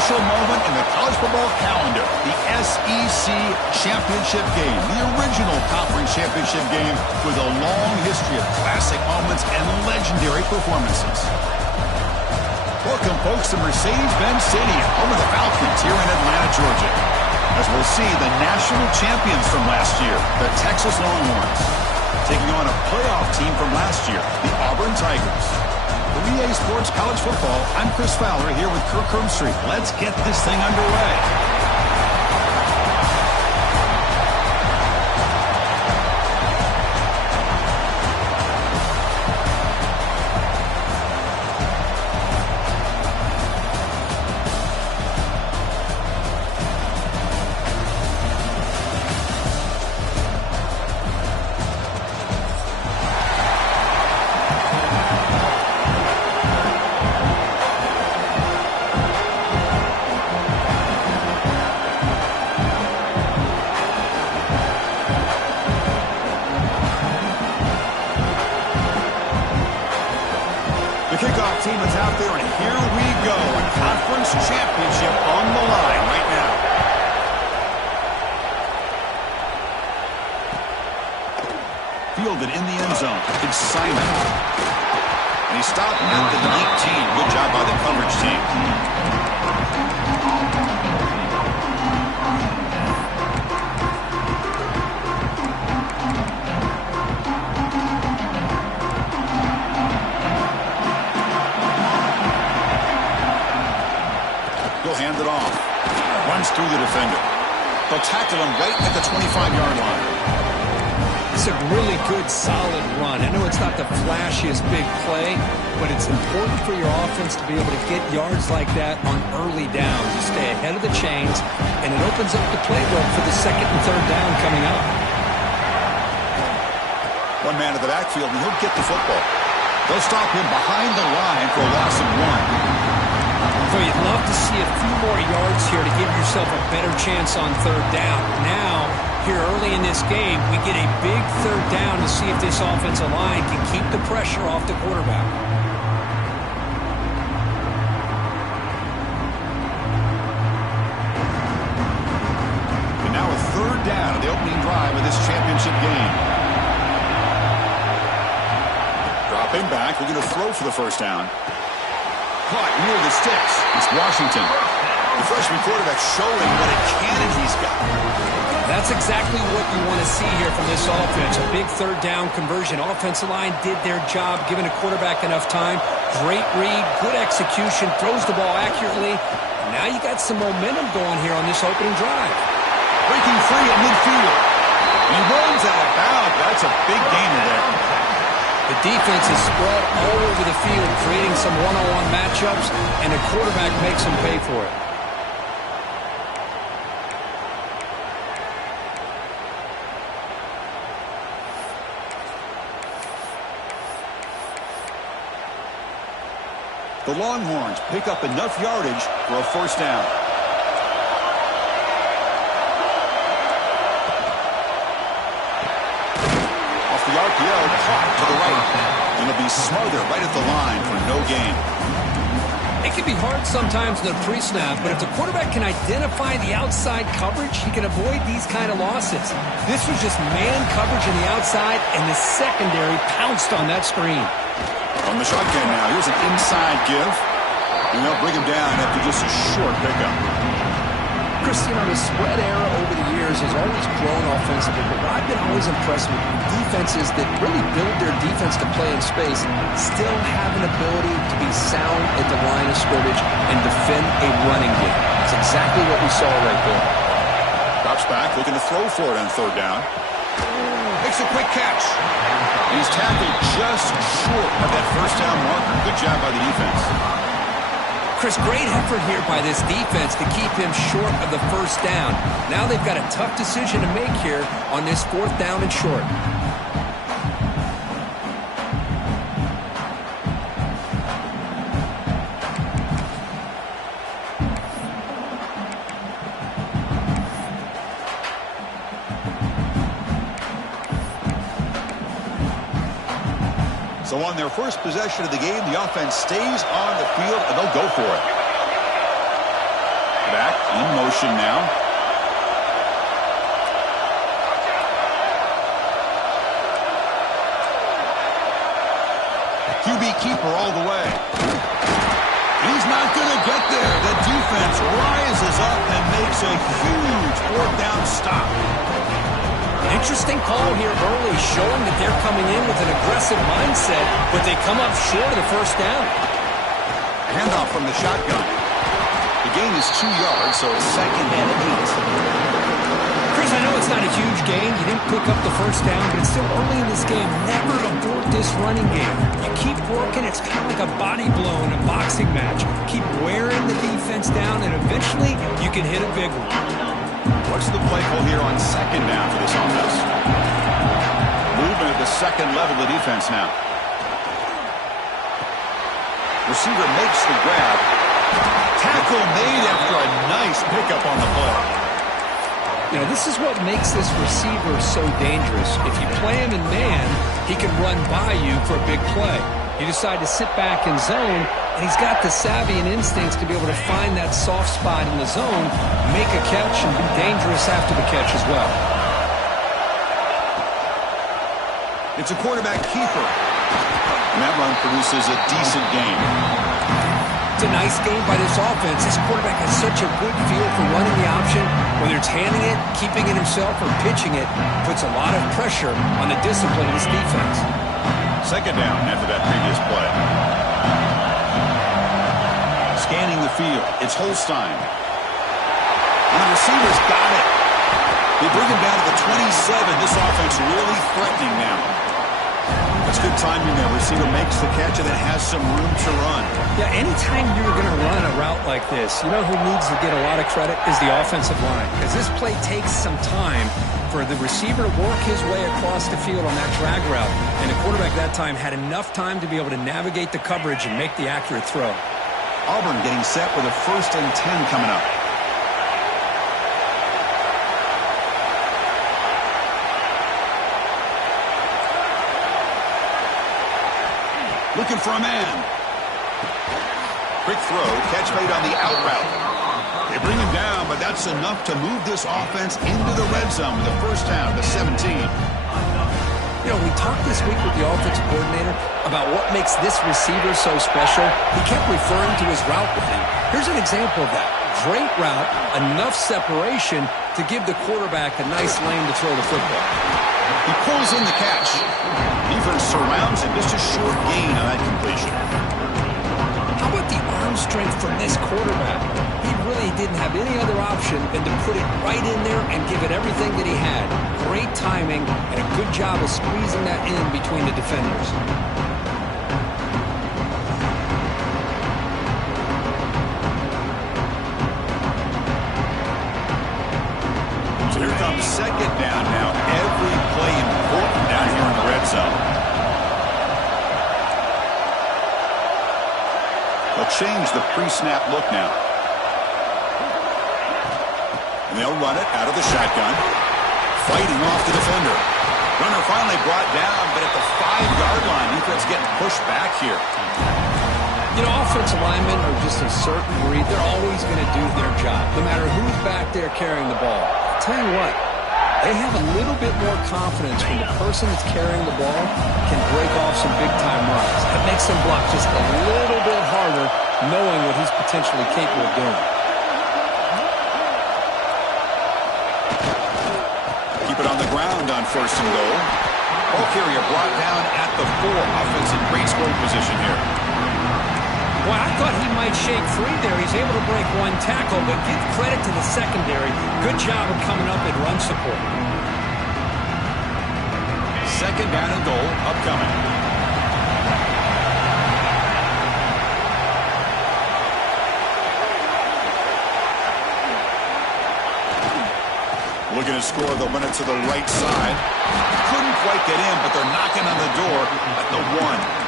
special moment in the college football calendar, the SEC Championship game, the original conference championship game with a long history of classic moments and legendary performances. Welcome, folks, to Mercedes-Benz Stadium, home of the Falcons here in Atlanta, Georgia, as we'll see the national champions from last year, the Texas Longhorns, taking on a playoff team from last year, the Auburn Tigers. For EA Sports College Football, I'm Chris Fowler here with Kirk Herbstreit. Let's get this thing underway. Kickoff team is out there, and here we go. A conference championship on the line right now. Fielded in the end zone. It's Simon. And he stopped at the 19. Good job by the coverage team. Hand it off. Runs through the defender. They'll tackle him right at the 25-yard line. It's a really good, solid run. I know it's not the flashiest big play, but it's important for your offense to be able to get yards like that on early downs. You stay ahead of the chains, and it opens up the playbook for the second and third down coming up. One man in the backfield, and he'll get the football. They'll stop him behind the line for a loss of 1. So you'd love to see a few more yards here to give yourself a better chance on third down. Now, here early in this game, we get a big third down to see if this offensive line can keep the pressure off the quarterback. And now a third down of the opening drive of this championship game. Dropping back, we're going to throw for the first down. Caught near the sticks. It's Washington. The freshman quarterback showing what a cannon he's got. That's exactly what you want to see here from this offense. A big third down conversion. Offensive line did their job, giving a quarterback enough time. Great read, good execution, throws the ball accurately. Now you got some momentum going here on this opening drive. Breaking free at midfield. He rolls out of bounds. That's a big gainer there. The defense is spread all over the field, creating some one-on-one matchups, and the quarterback makes them pay for it. The Longhorns pick up enough yardage for a first down. The RPO caught to the right. And it'll be smothered right at the line for no gain. It can be hard sometimes in the pre-snap, but if the quarterback can identify the outside coverage, he can avoid these kind of losses. This was just man coverage on the outside, and the secondary pounced on that screen. On the shotgun now, here's an inside give. And they'll bring him down after just a short pickup. Chris, the spread era over the years has always grown offensively, but what I've been always impressed with defenses that really build their defense to play in space still have an ability to be sound at the line of scrimmage and defend a running game. That's exactly what we saw right there. Drops back, looking to throw for it on third down. Makes a quick catch. He's tackled just short of that first down marker. Good job by the defense. Chris, great effort here by this defense to keep him short of the first down. Now they've got a tough decision to make here on this fourth down and short. So on their first possession of the game, the offense stays on the field, and they'll go for it. Back in motion now. QB keeper all the way. He's not going to get there. The defense rises up and makes a huge fourth down stop. Interesting call here early, showing that they're coming in with an aggressive mindset, but they come up short of the first down. Handoff from the shotgun. The gain is 2 yards, so it's 2nd and 8. Chris, I know it's not a huge gain. You didn't pick up the first down, but it's still early in this game. Never abort this running game. You keep working. It's kind of like a body blow in a boxing match. Keep wearing the defense down, and eventually you can hit a big one. What's the play call here on 2nd down for this offense? Movement at the second level of the defense now. Receiver makes the grab. Tackle made after a nice pickup on the play. You know, this is what makes this receiver so dangerous. If you play him in man, he can run by you for a big play. You decide to sit back in zone, and he's got the savvy and instincts to be able to find that soft spot in the zone, make a catch, and be dangerous after the catch as well. It's a quarterback keeper. And that run produces a decent gain. It's a nice game by this offense. This quarterback has such a good feel for running the option. Whether it's handing it, keeping it himself, or pitching it, puts a lot of pressure on the discipline of this defense. 2nd down after that previous play. Scanning the field. It's Holstein. And the receiver's got it. They bring him down to the 27. This offense really threatening now. That's good timing there. Receiver makes the catch and then has some room to run. Yeah, anytime you're going to run a route like this, you know who needs to get a lot of credit is the offensive line. Because this play takes some time for the receiver to work his way across the field on that drag route. And the quarterback that time had enough time to be able to navigate the coverage and make the accurate throw. Auburn getting set with a 1st and 10 coming up. Looking for a man. Quick throw, catch made on the out route. They bring him down, but that's enough to move this offense into the red zone with the first down to 17. You know, we talked this week with the offensive coordinator about what makes this receiver so special. He kept referring to his route running. Here's an example of that. Great route, enough separation to give the quarterback a nice lane to throw the football. He pulls in the catch. Defense surrounds him. Just a short gain on that completion. How about the arm strength from this quarterback? He really didn't have any other option than to put it right in there and give it everything that he had. Great timing and a good job of squeezing that in between the defenders. So here comes 2nd down now. Every play important down here in the red zone. They'll change the pre-snap look now. And they'll run it out of the shotgun. Fighting off the defender. Runner finally brought down, but at the 5-yard line, defense getting pushed back here. You know, offensive linemen are just a certain breed. They're always going to do their job, no matter who's back there carrying the ball. I'll tell you what, they have a little bit more confidence when the person that's carrying the ball can break off some big-time runs. That makes them block just a little bit harder, knowing what he's potentially capable of doing. Keep it on the ground on 1st and goal. Ball carrier brought down at the 4. Offense in great scoring position here. Well, I thought he might shake free there. He's able to break one tackle, but give credit to the secondary. Good job of coming up in run support. 2nd down and goal upcoming. Looking to score, they'll run it to the right side. Couldn't quite get in, but they're knocking on the door at the 1.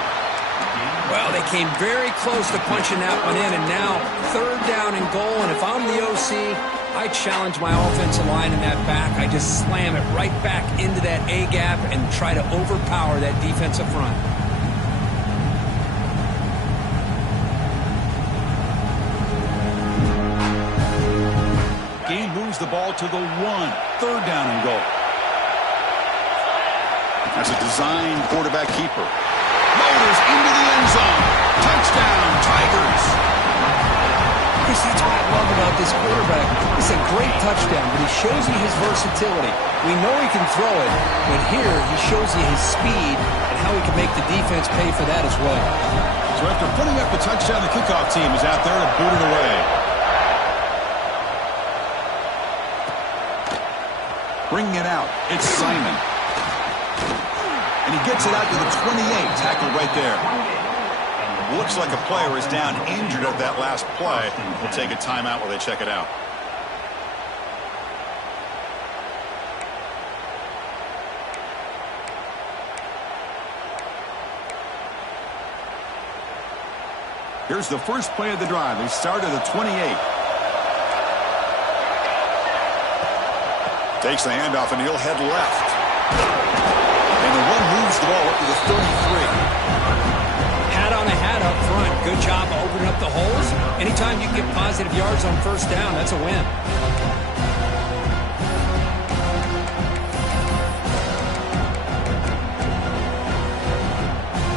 Well, they came very close to punching that one in, and now 3rd down and goal. And if I'm the OC, I challenge my offensive line in that back. I just slam it right back into that A-gap and try to overpower that defensive front. scheme moves the ball to the 1. Third down and goal. That's a designed quarterback keeper. Motors into the end zone. Touchdown, Tigers. Chris, that's what I love about this quarterback. It's a great touchdown, but he shows you his versatility. We know he can throw it, but here he shows you his speed and how he can make the defense pay for that as well. So after putting up the touchdown, the kickoff team is out there to boot it away. Bringing it out, it's Simon. And he gets it out to the 28, tackled right there. Looks like a player is down injured at that last play. We'll take a timeout while they check it out. Here's the first play of the drive. They start at the 28. Takes the handoff and he'll head left. And the one moves the ball up to the 33. Hat on a hat up front. Good job opening up the holes. Anytime you get positive yards on first down, that's a win.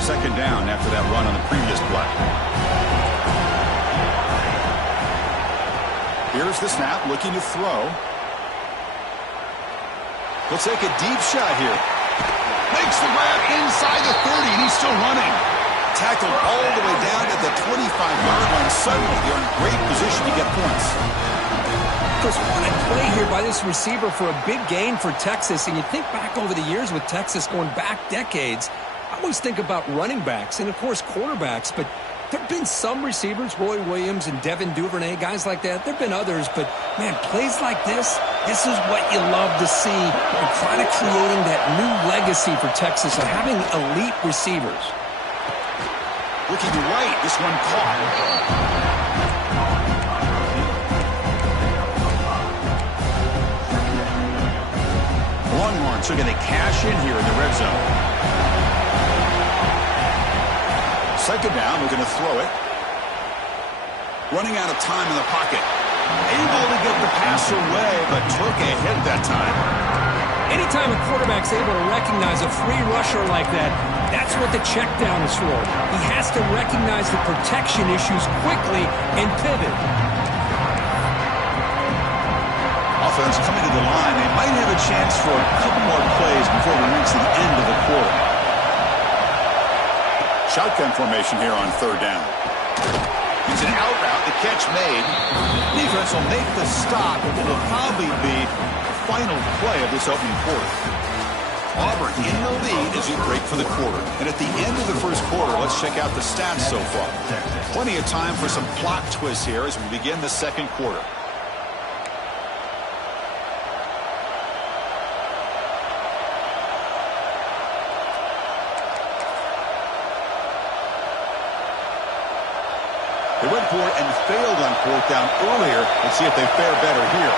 Second down after that run on the previous play. Here's the snap, looking to throw. He'll take a deep shot here. Makes the grab inside the 30, and he's still running. Tackled all the way down at the 25-yard line. Suddenly, they're in great position to get points. Chris, what a play here by this receiver for a big gain for Texas. And you think back over the years with Texas going back decades, I always think about running backs and, of course, quarterbacks. But there have been some receivers, Roy Williams and Devin Duvernay, guys like that. There have been others. But, man, plays like this is what you love to see. And kind of creating that new legacy for Texas of having elite receivers. Looking right, this one caught. Longhorns are going to cash in here in the red zone. Second down, we're going to throw it. Running out of time in the pocket. Able to get the pass away, but took a hit that time. Anytime a quarterback's able to recognize a free rusher like that, that's what the check down is for. He has to recognize the protection issues quickly and pivot. Offense coming to the line. They might have a chance for a couple more plays before we reach the end of the quarter. Shotgun formation here on third down. It's an out route. The catch made. Defense will make the stop, and it will probably be the final play of this opening quarter. Auburn in the lead as we break for the quarter. And at the end of the first quarter, let's check out the stats so far. Plenty of time for some plot twists here as we begin the second quarter. They went for it and failed on fourth down earlier. Let's see if they fare better here.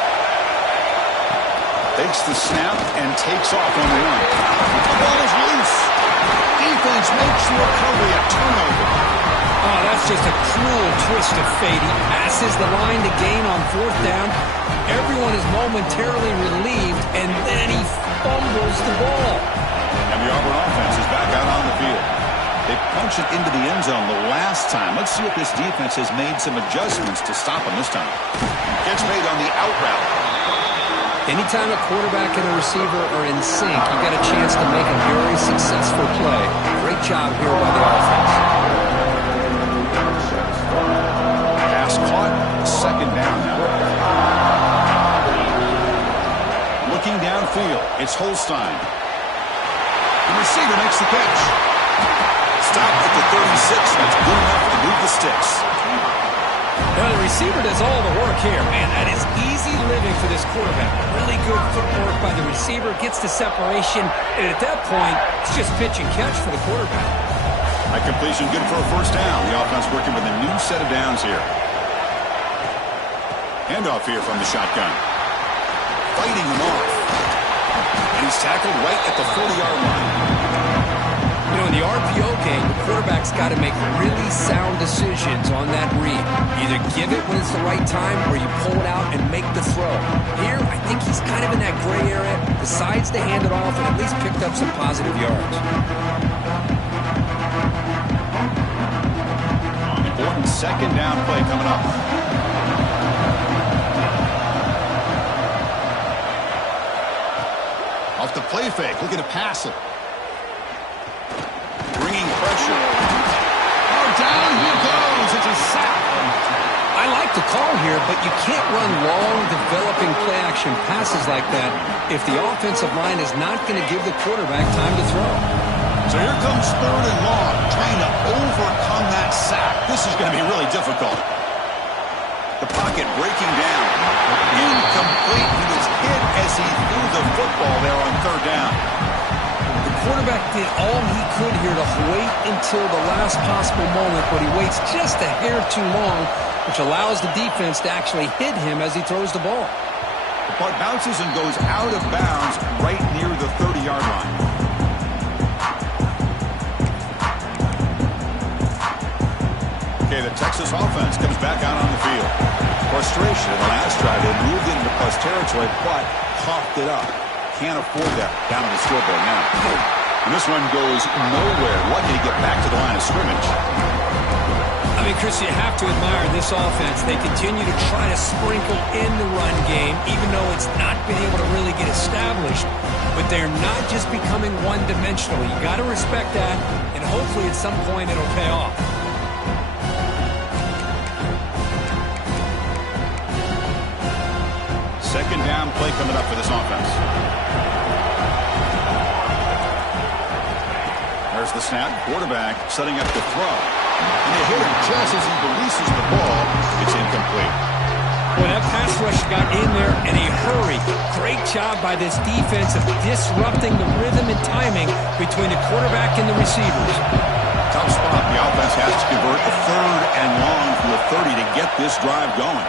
Takes the snap and takes off on the run. The ball is loose. Defense makes the recovery a turnover. Oh, that's just a cruel twist of fate. He passes the line to gain on fourth down. Everyone is momentarily relieved, and then he fumbles the ball. And the Auburn offense is back out on the field. They punched it into the end zone the last time. Let's see if this defense has made some adjustments to stop them this time. Catch made on the out route. Anytime a quarterback and a receiver are in sync, you got a chance to make a very successful play. Great job here by the offense. Pass caught. Second down now. Looking downfield. It's Holstein. The receiver makes the catch. Stopped at the 36. That's good enough to move the sticks. Now the receiver does all the work here. Man, that is easy living for this quarterback. Really good footwork by the receiver. Gets the separation. And at that point, it's just pitch and catch for the quarterback. That completion good for a first down. The offense working with a new set of downs here. Handoff here from the shotgun. Fighting him off. And he's tackled right at the 40-yard line. You know, in the RPO game, the quarterback quarterback's got to make really sound decisions on that read. Either give it when it's the right time or you pull it out and make the throw. Here, I think he's kind of in that gray area, decides to hand it off and at least picked up some positive yards. Important second down play coming up. Off the play fake, looking to pass it. Bringing pressure. Oh, down he goes. It's a sack. I like the call here, but you can't run long, developing play-action passes like that if the offensive line is not going to give the quarterback time to throw. So here comes third and long, trying to overcome that sack. This is going to be really difficult. The pocket breaking down. Incomplete. He was hit as he threw the football there on third down. The quarterback did all he could here to wait until the last possible moment, but he waits just a hair too long, which allows the defense to actually hit him as he throws the ball. The puck bounces and goes out of bounds right near the 30-yard line. Okay, the Texas offense comes back out on the field. Frustration in the last drive. They moved into plus territory, but coughed it up. Can't afford that down on the scoreboard now. And this one goes nowhere. Lucky to get back to the line of scrimmage. I mean, Chris, you have to admire this offense. They continue to try to sprinkle in the run game, even though it's not been able to really get established. But they're not just becoming one-dimensional. You got to respect that, and hopefully at some point it'll pay off. Second down play coming up for this offense. There's the snap. Quarterback setting up the throw. And they hit him just as he releases the ball. It's incomplete. Boy, that pass rush got in there in a hurry. Great job by this defense of disrupting the rhythm and timing between the quarterback and the receivers. Tough spot. The offense has to convert a third and long from the 30 to get this drive going.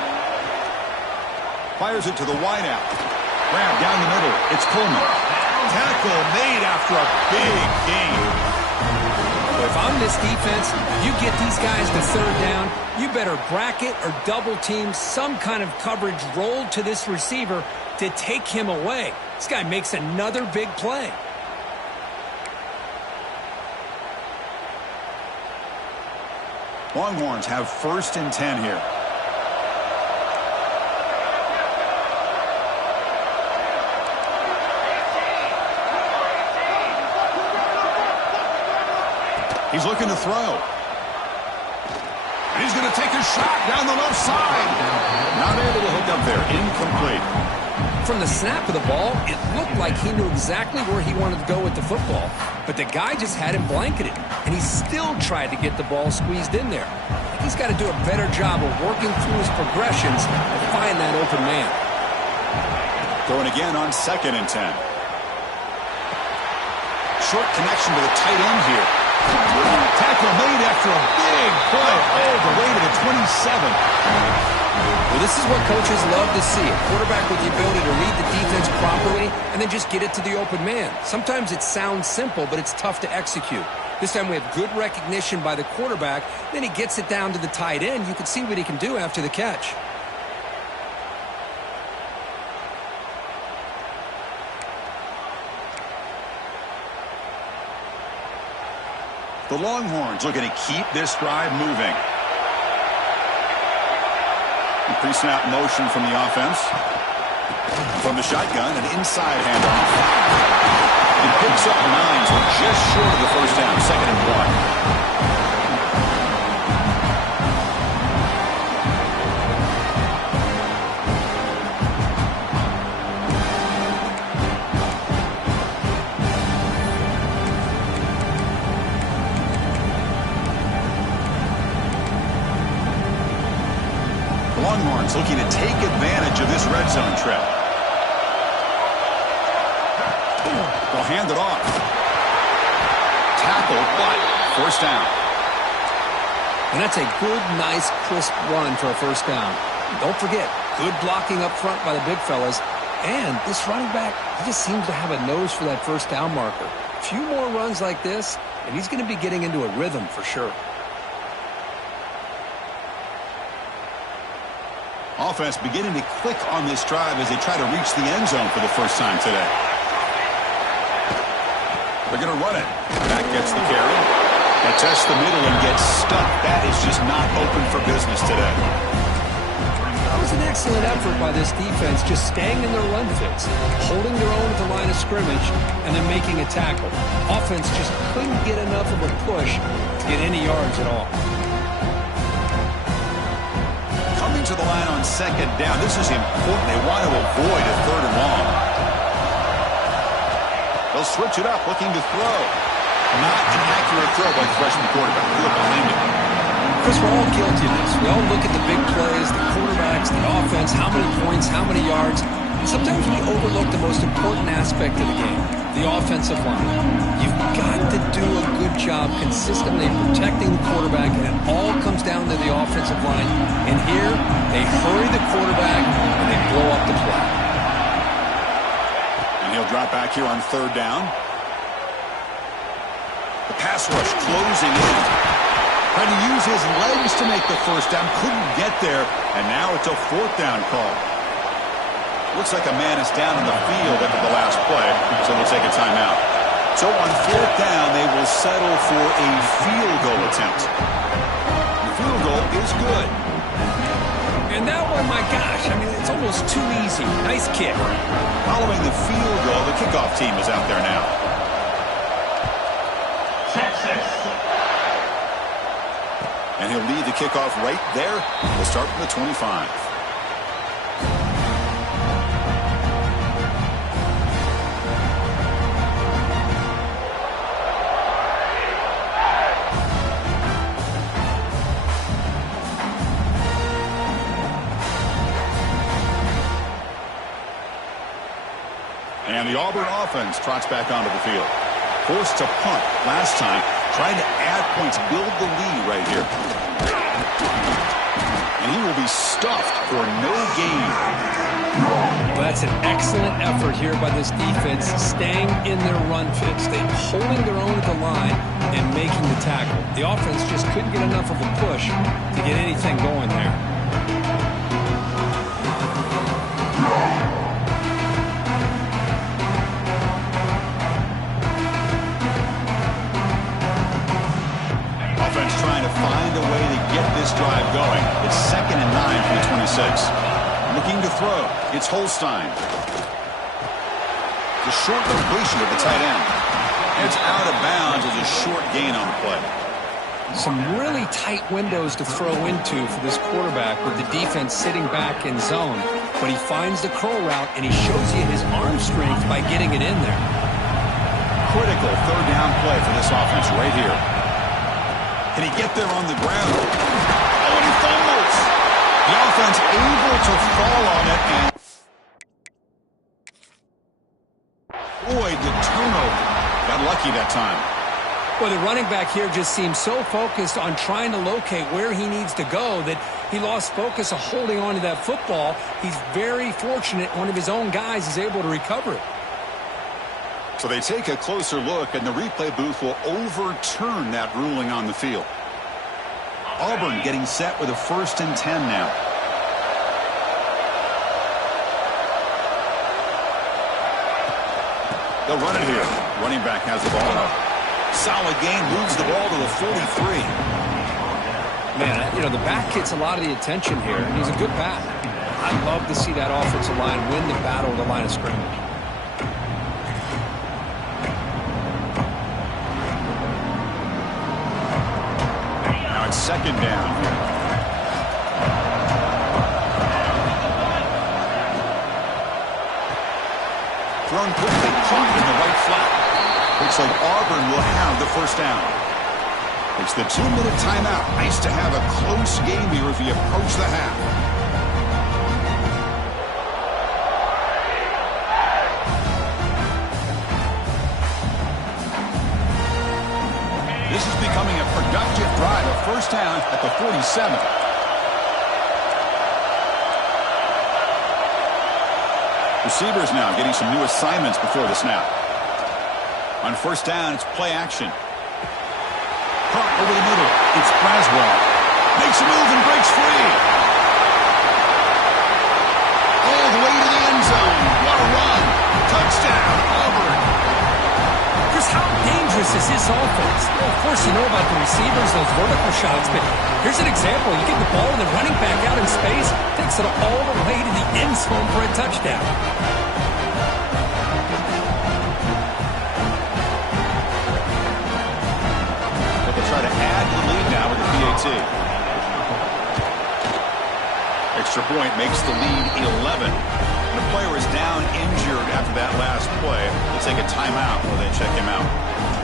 Fires it to the wideout. Grab down the middle. It's Coleman. Tackle made after a big gain. If I'm this defense, you get these guys to third down, you better bracket or double team some kind of coverage rolled to this receiver to take him away. This guy makes another big play. Longhorns have first and 10 here. He's looking to throw. And he's going to take a shot down the left side. Not able to hook up there. Incomplete. From the snap of the ball, it looked like he knew exactly where he wanted to go with the football. But the guy just had him blanketed. And he still tried to get the ball squeezed in there. He's got to do a better job of working through his progressions to find that open man. Going again on second and 10. Short connection to the tight end here. Tackle made after a big play all the way to the 27. Well, this is what coaches love to see. A quarterback with the ability to read the defense properly and then just get it to the open man. Sometimes it sounds simple, but it's tough to execute. This time we have good recognition by the quarterback. Then he gets it down to the tight end. You can see what he can do after the catch. The Longhorns looking to keep this drive moving. Pre-snap motion from the offense. From the shotgun, an inside handoff. He picks up 9, so just short of the first down. Second and 1. Longhorns looking to take advantage of this red zone trip. They'll hand it off. Tackle, but first down. And that's a good, nice, crisp run for a first down. Don't forget, good blocking up front by the big fellas. And this running back, he just seems to have a nose for that first down marker. If few more runs like this, and he's going to be getting into a rhythm for sure. Offense beginning to click on this drive as they try to reach the end zone for the first time today. They're going to run it. That gets the carry. They test the middle and gets stuck. That is just not open for business today. That was an excellent effort by this defense, just staying in their run fits, holding their own at the line of scrimmage, and then making a tackle. Offense just couldn't get enough of a push to get any yards at all. Coming to the line on second down. This is important. They want to avoid a third and long. They'll switch it up, looking to throw. Not an accurate throw by the freshman quarterback. Good behind him. Chris, we're all guilty of this. We all look at the big plays, the quarterbacks, the offense, how many points, how many yards. Sometimes we overlook the most important aspect of the game, the offensive line. You've got to do a good job consistently protecting the quarterback, and it all comes down to the offensive line. And here, they hurry the quarterback, and they blow up the play. And he'll drop back here on third down. The pass rush closing in. Trying to use his legs to make the first down. Couldn't get there, and now it's a fourth down call. Looks like a man is down in the field after the last play, so they'll take a timeout. So on fourth down, they will settle for a field goal attempt. The field goal is good. And that one, my gosh, I mean, it's almost too easy. Nice kick. Following the field goal, the kickoff team is out there now. And he'll lead the kickoff right there. We'll start from the 25. And the Auburn offense trots back onto the field. Forced to punt last time, trying to add points, build the lead right here. And he will be stuffed for no gain. Well, that's an excellent effort here by this defense, staying in their run fits. They're holding their own at the line and making the tackle. The offense just couldn't get enough of a push to get anything going there. Trying to find a way to get this drive going. It's 2nd and 9 from the 26. Looking to throw. It's Holstein. The short completion of the tight end. It's out of bounds as a short gain on the play. Some really tight windows to throw into for this quarterback with the defense sitting back in zone. But he finds the curl route, and he shows you his arm strength by getting it in there. Critical third down play for this offense right here. Can he get there on the ground? Oh, and he fumbles. The offense able to fall on it, and boy, the turnover. Got lucky that time. Well, the running back here just seems so focused on trying to locate where he needs to go that he lost focus of holding on to that football. He's very fortunate one of his own guys is able to recover it. So they take a closer look, and the replay booth will overturn that ruling on the field. Auburn getting set with a 1st and 10 now. They'll run it here. Running back has the ball. Solid gain, moves the ball to the 43. Man, you know, the back gets a lot of the attention here. He's a good back. I'd love to see that offensive line win the battle at the line of scrimmage. Second down. Thrown quickly, caught in the right flat. Looks like Auburn will have the first down. It's the 2-minute timeout. Nice to have a close game here as we approach the half. This is becoming a productive drive. A first down at the 47. Receivers now getting some new assignments before the snap. On first down, it's play action. Caught over the middle. It's Braswell. Makes a move and breaks free. All the way to the end zone. What a run. Touchdown, Auburn. Chris, how dangerous is this offense? Well, of course, you know about the receivers, those vertical shots, but here's an example. You get the ball and the running back out in space, takes it all the way to the end zone for a touchdown. Try to add to the lead now with the PAT. Extra point makes the lead 11. And a player is down injured after that last play. They'll take a timeout while they check him out.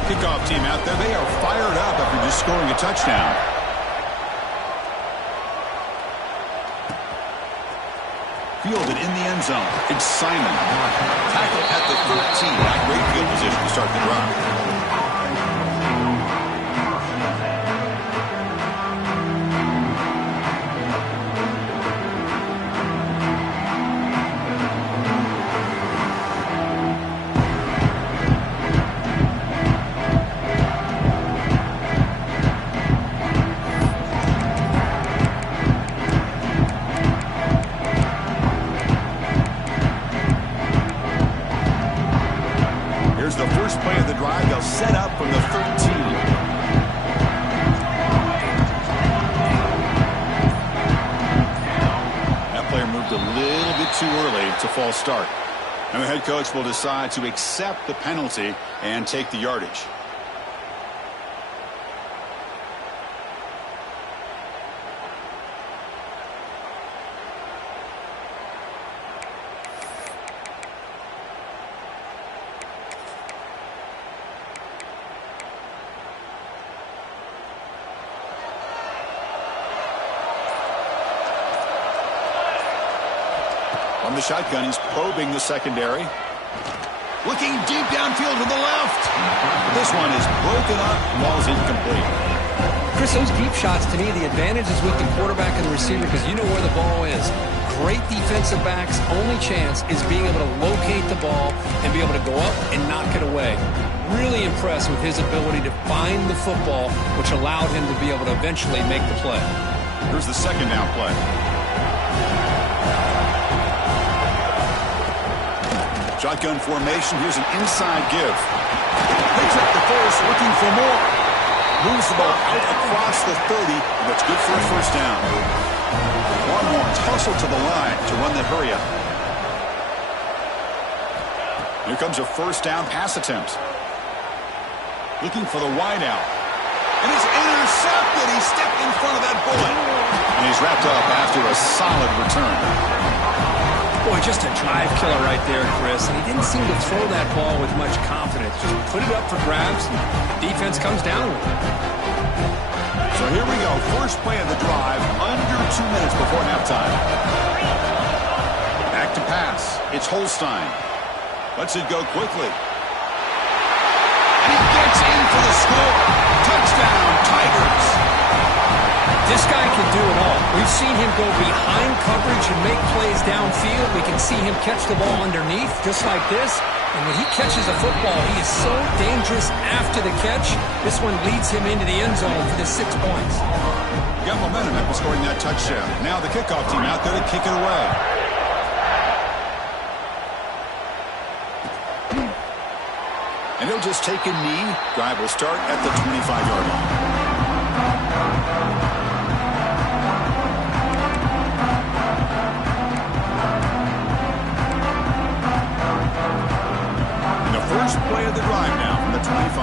Kickoff team out there, they are fired up after just scoring a touchdown. Fielded in the end zone. It's Simon. Tackle at the 13. Not great field position to start the drive. Set up from the 13. That player moved a little bit too early. It's a false start. And the head coach will decide to accept the penalty and take the yardage. On the shotgun, he's probing the secondary. Looking deep downfield to the left. This one is broken up. Ball's incomplete. Chris, those deep shots, to me, the advantage is with the quarterback and the receiver because you know where the ball is. Great defensive backs' only chance is being able to locate the ball and be able to go up and knock it away. Really impressed with his ability to find the football, which allowed him to be able to eventually make the play. Here's the second down play. Shotgun formation. Here's an inside give. Picks up the first, looking for more. Moves the ball out across the 30. And that's good for a first down. Longhorns hustle to the line to run the hurry up. Here comes a first down pass attempt. Looking for the wide out. And it's intercepted. He stepped in front of that bullet. And he's wrapped up after a solid return. Boy, just a drive killer right there, Chris. And he didn't seem to throw that ball with much confidence. Just put it up for grabs, and defense comes down with it. So here we go. First play of the drive, under 2 minutes before halftime. Back to pass. It's Holstein. Lets it go quickly. And he gets in for the score. Touchdown, Tigers. This guy can do it all. We've seen him go behind coverage and make plays downfield. We can see him catch the ball underneath, just like this. And when he catches a football, he is so dangerous after the catch. This one leads him into the end zone for the 6 points. Got momentum after scoring that touchdown. Now the kickoff team out there to kick it away. And he'll just take a knee. Drive will start at the 25-yard line. First play of the drive now from the 25.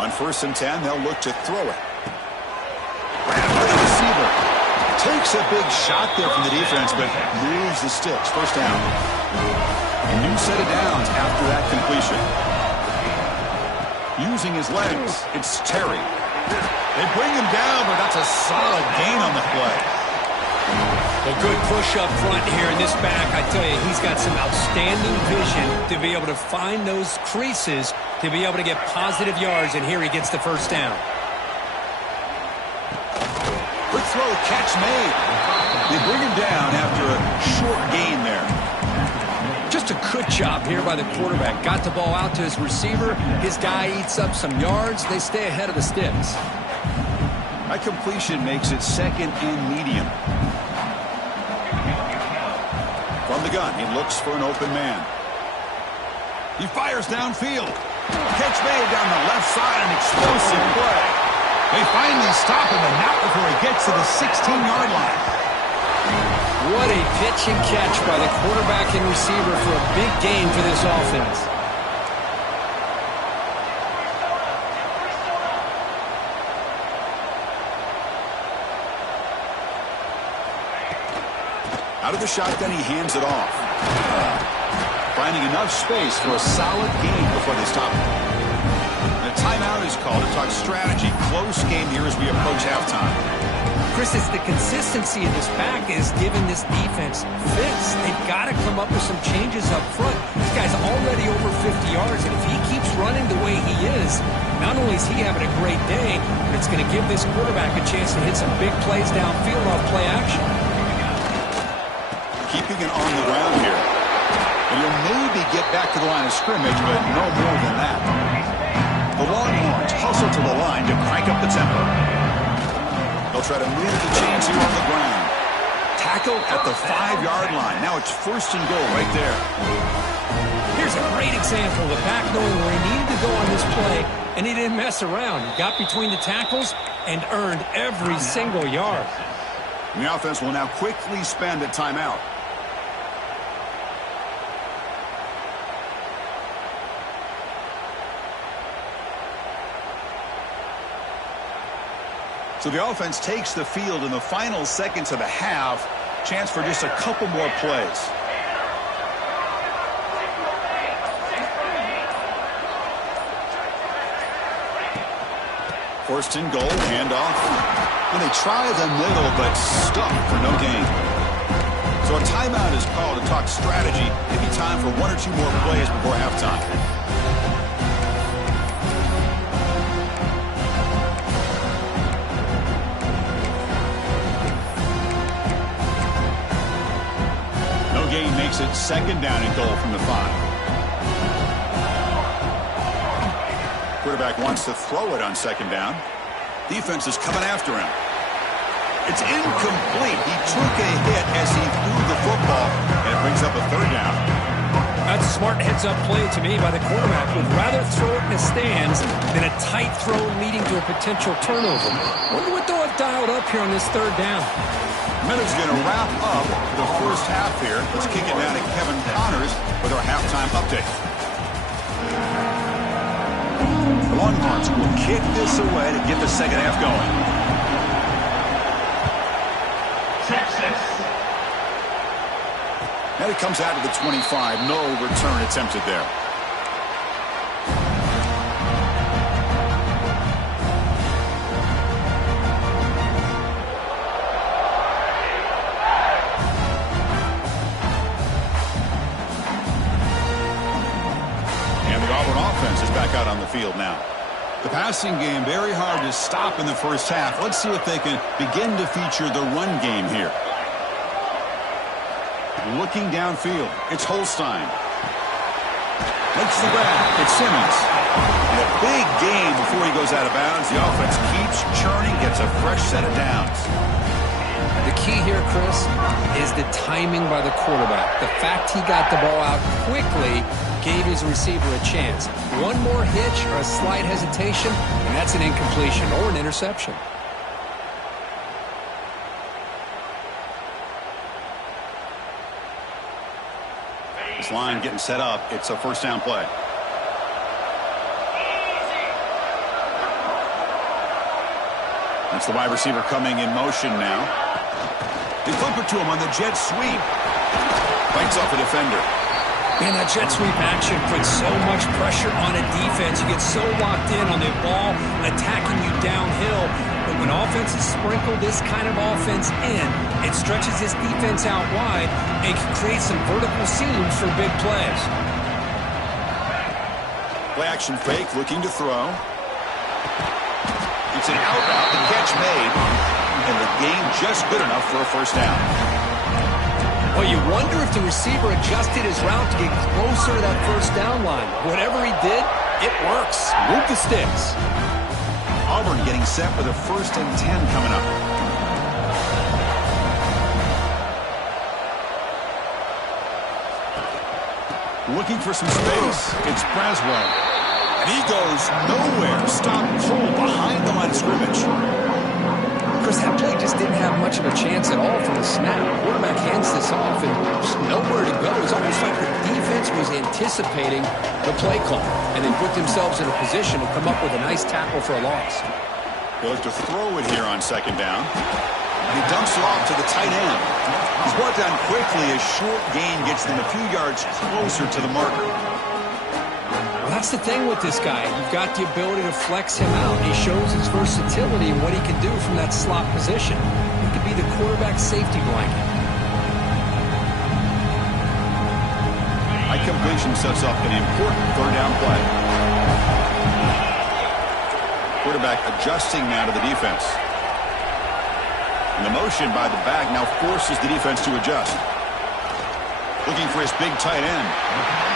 On 1st and 10, they'll look to throw it. Bradford, the receiver, takes a big shot there from the defense, but moves the sticks. First down. A new set of downs after that completion. Using his legs, it's Terry. They bring him down, but that's a solid gain on the play. A good push up front here in this back. I tell you, he's got some outstanding vision to be able to find those creases, to be able to get positive yards, and here he gets the first down. Quick throw, catch made. They bring him down after a short gain there. Just a good job here by the quarterback. Got the ball out to his receiver. His guy eats up some yards. They stay ahead of the sticks. That completion makes it second and medium. From the gun, he looks for an open man. He fires downfield. Catch made down the left side, an explosive play. They finally stop him, and not before he gets to the 16-yard line. What a pitch and catch by the quarterback and receiver for a big gain for this offense. Out of the shotgun, he hands it off. Finding enough space for a solid gain before they stop him. And a timeout is called to talk strategy. Close game here as we approach halftime. Chris, it's the consistency of this pack is giving this defense fits. They've got to come up with some changes up front. This guy's already over 50 yards, and if he keeps running the way he is, not only is he having a great day, but it's going to give this quarterback a chance to hit some big plays downfield off play action. Keeping it on the ground here. And he'll maybe get back to the line of scrimmage, but no more than that. The Longhorns hustle to the line to crank up the tempo. They'll try to move the chains here on the ground. Tackled at the 5-yard line. Now it's first and goal right there. Here's a great example. The back knowing where he needed to go on this play, and he didn't mess around. He got between the tackles and earned every single yard. The offense will now quickly spend a timeout. So the offense takes the field in the final seconds of the half. Chance for just a couple more plays. First and goal, handoff. And they try the middle, but stuck for no gain. So a timeout is called to talk strategy. Maybe time for one or two more plays before halftime. Gain makes it second down and goal from the 5. Quarterback wants to throw it on second down. Defense is coming after him. It's incomplete. He took a hit as he threw the football, and it brings up a third down. That's a smart heads-up play to me by the quarterback. Would rather throw it in the stands than a tight throw leading to a potential turnover. Wonder what they'll have dialed up here on this third down. Minute's going to wrap up the first half here. Let's kick it down to Kevin Connors with our halftime update. The Longhorns will kick this away to get the second half going. And it comes out to the 25. No return attempted there. Out on the field now. The passing game very hard to stop in the first half. Let's see if they can begin to feature the run game here. Looking downfield, it's Holstein. Makes the grab. It's Simmons. And a big gain before he goes out of bounds. The offense keeps churning, gets a fresh set of downs. The key here, Chris, is the timing by the quarterback. The fact he got the ball out quickly gave his receiver a chance. One more hitch or a slight hesitation, and that's an incompletion or an interception. This line getting set up. It's a first down play. That's the wide receiver coming in motion now. They flip it to him on the jet sweep. Fights off a defender. Man, that jet sweep action puts so much pressure on a defense. You get so locked in on the ball attacking you downhill. But when offenses sprinkle this kind of offense in, it stretches this defense out wide and can create some vertical seams for big plays. Play action fake, looking to throw. It's an out route, the catch made. and the game just good enough for a first down. Well, you wonder if the receiver adjusted his route to get closer to that first down line. Whatever he did, it works. Move the sticks. Auburn getting set for the 1st and 10 coming up. Looking for some space. It's Braswell. And he goes nowhere. Stop cold behind the line of scrimmage. Chris, that play just didn't have much of a chance at all from the snap. Quarterback hands this off and just nowhere to go. It's almost like the defense was anticipating the play call, and they put themselves in a position to come up with a nice tackle for a loss. They'll have to throw it here on 2nd down. And he dumps it off to the tight end. He's brought down quickly. A short gain gets them a few yards closer to the marker. Well, that's the thing with this guy. You've got the ability to flex him out. He shows his versatility and what he can do from that slot position. He could be the quarterback safety blanket. High completion sets up an important 3rd down play. Quarterback adjusting now to the defense. And the motion by the back now forces the defense to adjust. Looking for his big tight end.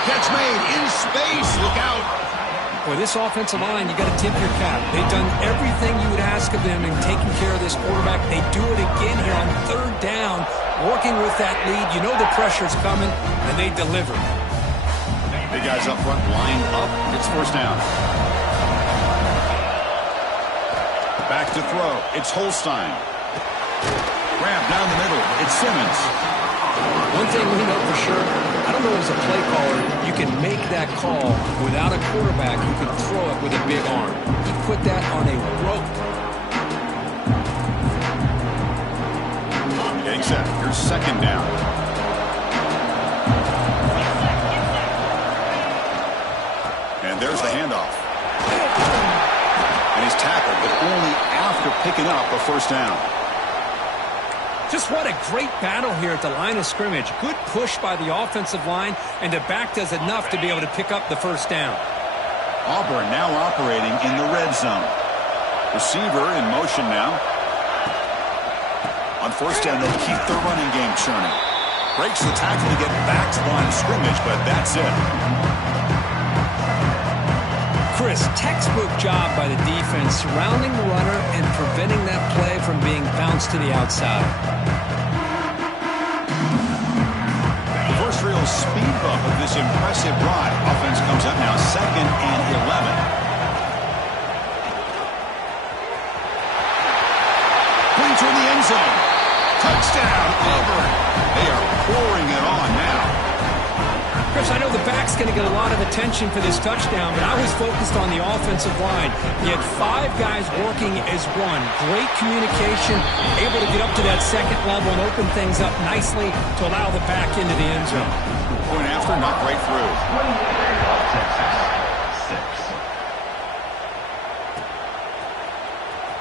Catch made in space. Look out. Boy, this offensive line, you got to tip your cap. They've done everything you would ask of them in taking care of this quarterback. They do it again here on 3rd down, working with that lead. You know the pressure's coming, and they deliver. Big guys up front lined up. It's 1st down. Back to throw. It's Holstein. Grab down the middle. It's Simmons. One thing we know for sure, I don't know as a play caller, you can make that call without a quarterback who can throw it with a big arm. He put that on a rope. Getting set. Here's 2nd down. And there's the handoff. And he's tackled, but only after picking up a 1st down. Just what a great battle here at the line of scrimmage. Good push by the offensive line, and the back does enough to be able to pick up the 1st down. Auburn now operating in the red zone. Receiver in motion now. On 1st down, they'll keep their running game churning. Breaks the tackle to get back to the line of scrimmage, but that's it. Chris, textbook job by the defense surrounding the runner and preventing that play from being bounced to the outside. The first real speed bump of this impressive drive. Offense comes up now 2nd and 11. Points in the end zone. Touchdown, Auburn. They are pouring it on now. Chris, I know the back's going to get a lot of attention for this touchdown, but I was focused on the offensive line. You had 5 guys working as one. Great communication, able to get up to that 2nd level and open things up nicely to allow the back into the end zone. Point after, not right through.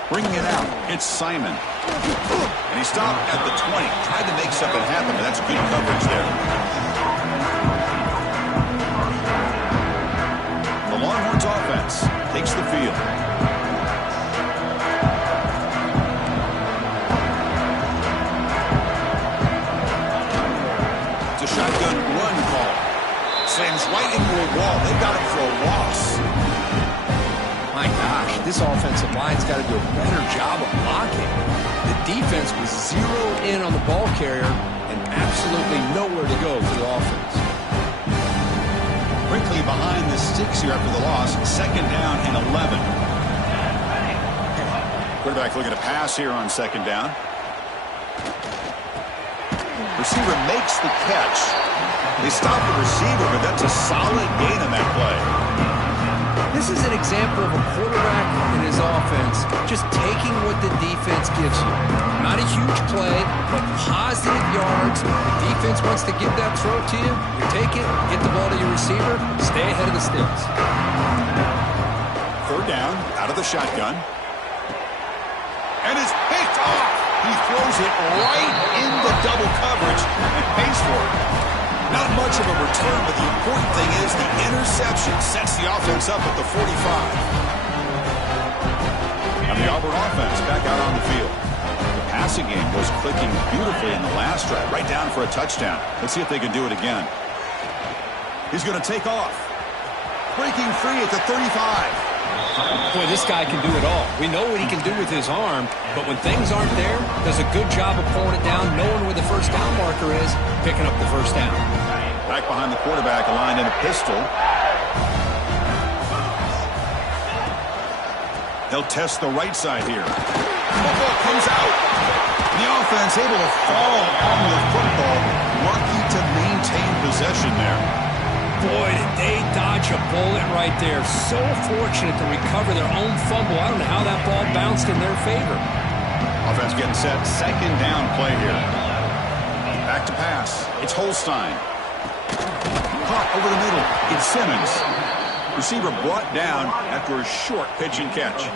Bringing it out, it's Simon. And he stopped at the 20. Tried to make something happen, but that's good coverage there. The Longhorns offense takes the field. It's a shotgun run call. Slams right into a wall. They got him for a loss. My gosh, this offensive line's got to do a better job of blocking. The defense was zeroed in on the ball carrier and absolutely nowhere to go for the offense. Quickly behind the sticks here after the loss. 2nd down and 11. Quarterback looking to pass here on 2nd down. Receiver makes the catch. They stop the receiver, but that's a solid gain on that play. This is an example of a quarterback in his offense just taking what the defense gives you. Not a huge play, but positive yards. The defense wants to give that throw to you. You take it, get the ball to your receiver, stay ahead of the sticks. 3rd down, out of the shotgun. And it's picked off. He throws it right into double coverage and pays for it. Not much of a return, but the important thing is the interception sets the offense up at the 45. And the Auburn offense back out on the field. passing game was clicking beautifully in the last drive, right down for a touchdown. Let's see if they can do it again. He's going to take off. Breaking free at the 35. Boy, this guy can do it all. We know what he can do with his arm, but when things aren't there, does a good job of pulling it down, knowing where the first down marker is, picking up the first down. Back behind the quarterback, aligned in a pistol. They'll test the right side here. Football comes out. The offense able to fall on the football. Lucky to maintain possession there. Boy, did they dodge a bullet right there. So fortunate to recover their own fumble. I don't know how that ball bounced in their favor. Offense getting set. Second down play here. Back to pass. It's Holstein. Caught over the middle. It's Simmons. Receiver brought down after a short pitch and catch.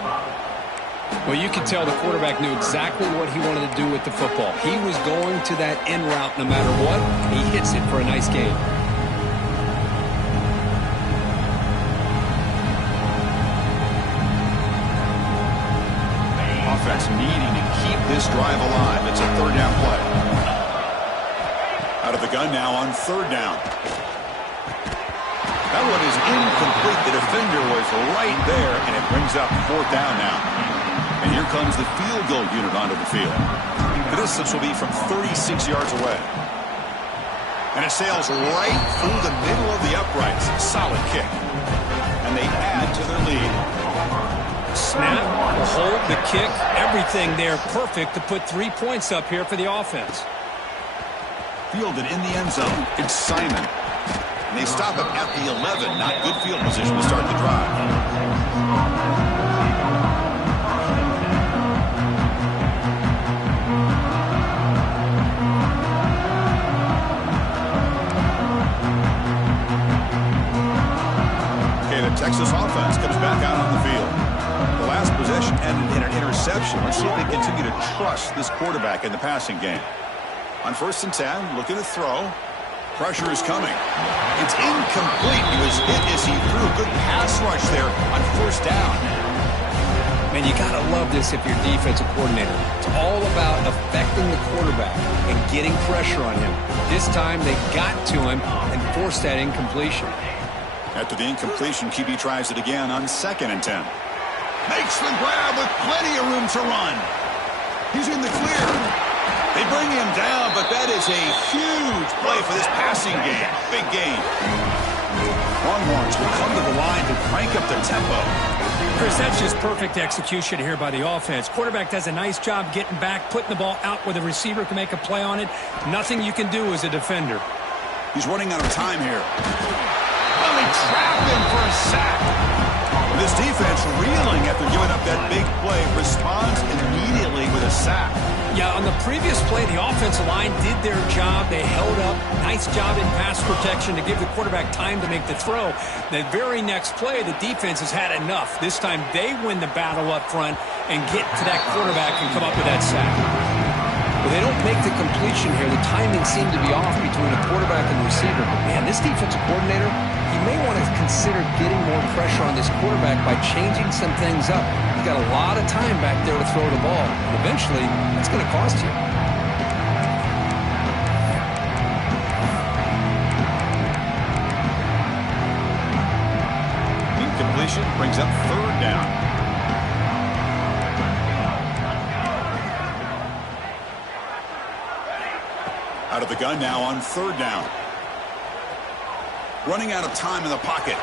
Well, you could tell the quarterback knew exactly what he wanted to do with the football. He was going to that in route no matter what. He hits it for a nice gain. Offense needing to keep this drive alive. It's a third down play. Out of the gun now on third down. That one is incomplete. The defender was right there, and it brings up fourth down now. And here comes the field goal unit onto the field. The distance will be from 36 yards away. And it sails right through the middle of the uprights. Solid kick. And they add to their lead. Snap, the hold, the kick, everything there perfect to put 3 points up here for the offense. Fielded in the end zone. It's Simon. And they stop him at the 11. Not good field position to start the drive. Okay, the Texas offense comes back out on the field. The last possession ended in an interception. Let's see if they continue to trust this quarterback in the passing game. On 1st and 10, looking to throw. Pressure is coming. It's incomplete. He was hit as he threw a good pass rush there on 1st down. Man, you got to love this if you're defensive coordinator. It's all about affecting the quarterback and getting pressure on him. This time they got to him and forced that incompletion. After the incompletion, QB tries it again on 2nd and 10. Makes the grab with plenty of room to run. He's in the clear. They bring him down, but that is a huge play for this passing game. Big gain. Longhorns will come to the line to crank up the tempo. Chris, that's just perfect execution here by the offense. Quarterback does a nice job getting back, putting the ball out where the receiver can make a play on it. Nothing you can do as a defender. He's running out of time here. Well, they trap him for a sack. This defense reeling after giving up that big play, responds immediately with a sack. Yeah, on the previous play, the offensive line did their job. They held up. Nice job in pass protection to give the quarterback time to make the throw. The very next play, the defense has had enough. This time they win the battle up front and get to that quarterback and come up with that sack. Well, they don't make the completion here. The timing seemed to be off between the quarterback and the receiver. But, man, this defensive coordinator, he may want to consider getting more pressure on this quarterback by changing some things up. He's got a lot of time back there to throw the ball. And eventually, that's going to cost you. Incompletion brings up third down. Out of the gun now on third down. Running out of time in the pocket.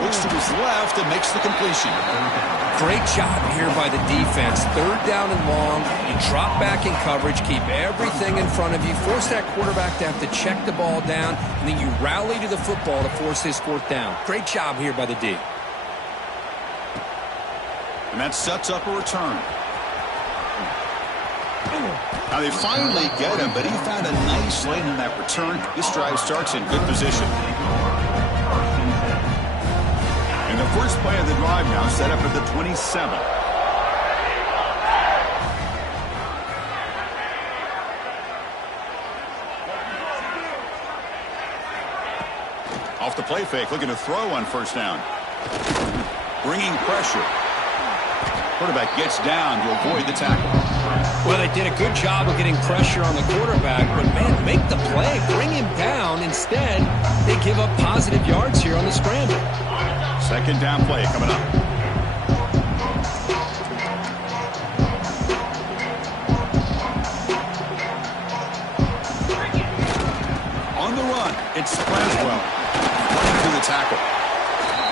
Looks to his left and makes the completion. Great job here by the defense. Third down and long. You drop back in coverage, keep everything in front of you, force that quarterback to have to check the ball down, and then you rally to the football to force his fourth down. Great job here by the D. And that sets up a return. Now they finally get him, but he found a nice lane in that return. This drive starts in good position. And the first play of the drive now set up at the 27. Off the play fake, looking to throw on 1st down. Bringing pressure. Quarterback gets down to avoid the tackle. Well, they did a good job of getting pressure on the quarterback, but, man, make the play. Bring him down. Instead, they give up positive yards here on the scramble. Second down play coming up. On the run, it's Braswell running through the tackle.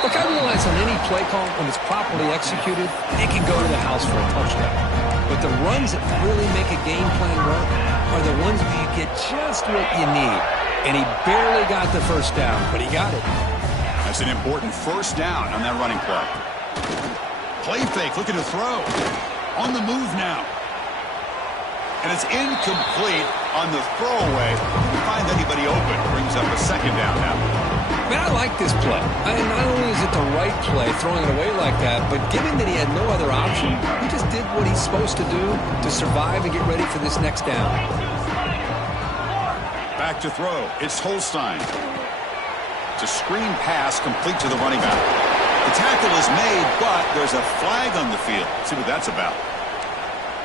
Look, I realize on any play call, when it's properly executed, it can go to the house for a touchdown. But the runs that really make a game plan work are the ones where you get just what you need. And he barely got the first down, but he got it. That's an important first down on that running play. Play fake, looking to throw. On the move now. And it's incomplete on the throwaway. Didn't find anybody open. Brings up a second down now. Man, I like this play. Not only is it the right play, throwing it away like that, but given that he had no other option, he just did what he's supposed to do to survive and get ready for this next down. Back to throw. It's Holstein. It's a screen pass complete to the running back. The tackle is made, but there's a flag on the field. Let's see what that's about.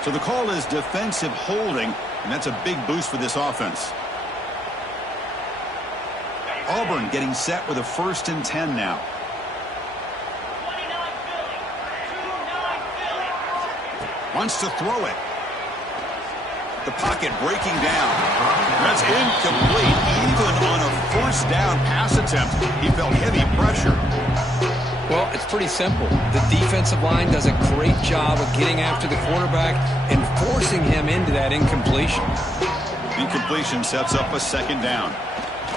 So the call is defensive holding, and that's a big boost for this offense. Auburn getting set with a 1st and 10 now. Wants to throw it. The pocket breaking down. That's incomplete. Even on a 1st down pass attempt, he felt heavy pressure. Well, it's pretty simple. The defensive line does a great job of getting after the quarterback and forcing him into that incompletion. Incompletion sets up a 2nd down.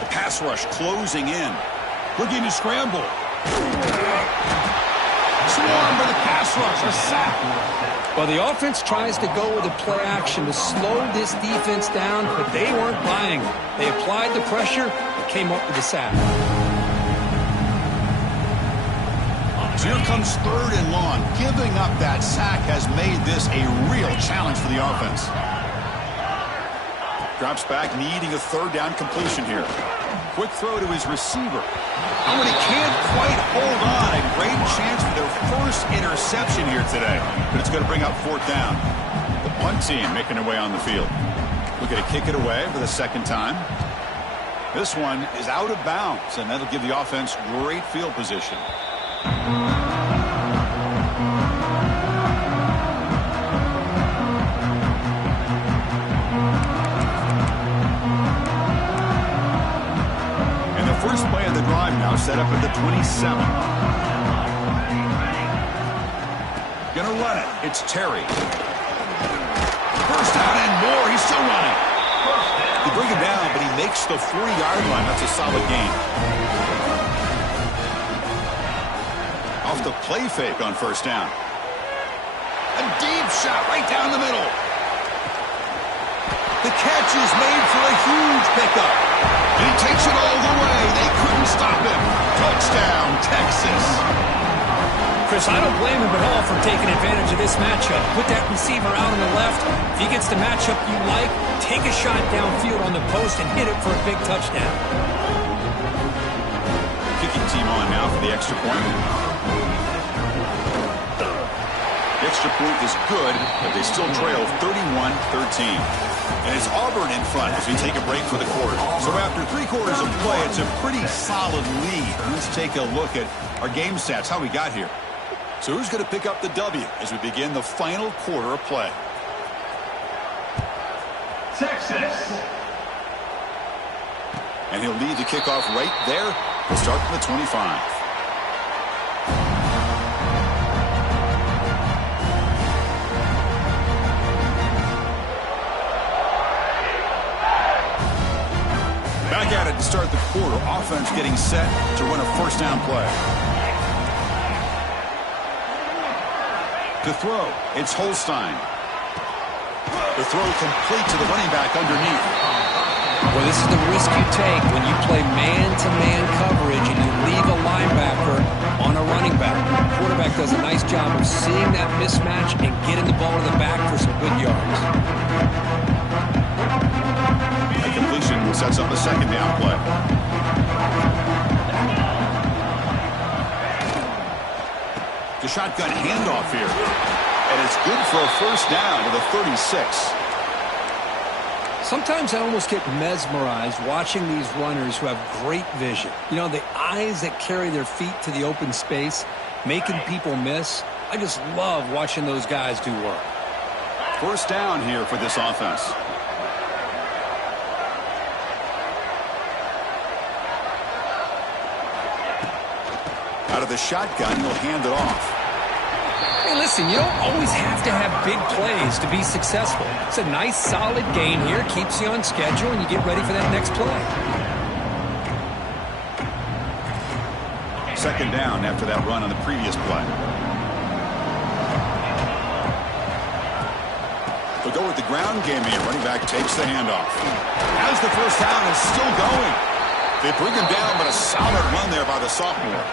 The pass rush closing in. Looking to scramble. Swarm by the pass rush. A sack. Well, the offense tries to go with a play action to slow this defense down, but they weren't buying it. They applied the pressure and came up with a sack. So here comes 3rd and long. Giving up that sack has made this a real challenge for the offense. Drops back, needing a 3rd down completion here. Quick throw to his receiver. Oh, and he can't quite hold on. A great chance for their first interception here today. But it's going to bring up 4th down. The punt team making their way on the field. We're going to kick it away for the 2nd time. This one is out of bounds, and that'll give the offense great field position. First play of the drive now set up at the 27. Gonna run it. It's Terry. First down and more. He's still running. They bring him down, but he makes the 40-yard line. That's a solid gain. Off the play fake on 1st down. A deep shot right down the middle. The catch is made for a huge pickup. And he takes it all the way. They couldn't stop him. Touchdown, Texas. Chris, I don't blame him at all for taking advantage of this matchup. Put that receiver out on the left. If he gets the matchup you like, take a shot downfield on the post and hit it for a big touchdown. Kicking team on now for the extra point. The extra point is good, but they still trail 31-13. And it's Auburn in front as we take a break for the quarter. So after 3 quarters of play, it's a pretty solid lead. Let's take a look at our game stats, how we got here. So who's going to pick up the W as we begin the final quarter of play? Texas. And he'll lead the kickoff right there. We'll start from the 25. Back at it to start the quarter. Offense getting set to run a 1st down play. To throw, it's Holstein. The throw complete to the running back underneath. Well, this is the risk you take when you play man-to-man coverage and you leave a linebacker on a running back. The quarterback does a nice job of seeing that mismatch and getting the ball to the back for some good yards. That completion sets up a 2nd down play. The shotgun handoff here. And it's good for a first down to the 36. Sometimes I almost get mesmerized watching these runners who have great vision. You know, the eyes that carry their feet to the open space, making people miss. I just love watching those guys do work. First down here for this offense. Out of the shotgun, he'll hand it off. Hey, listen, you don't always have to have big plays to be successful. It's a nice, solid gain here. Keeps you on schedule, and you get ready for that next play. Second down after that run on the previous play. They'll go with the ground game here. Running back takes the handoff. As the first down is still going. They bring him down, but a solid run there by the sophomore.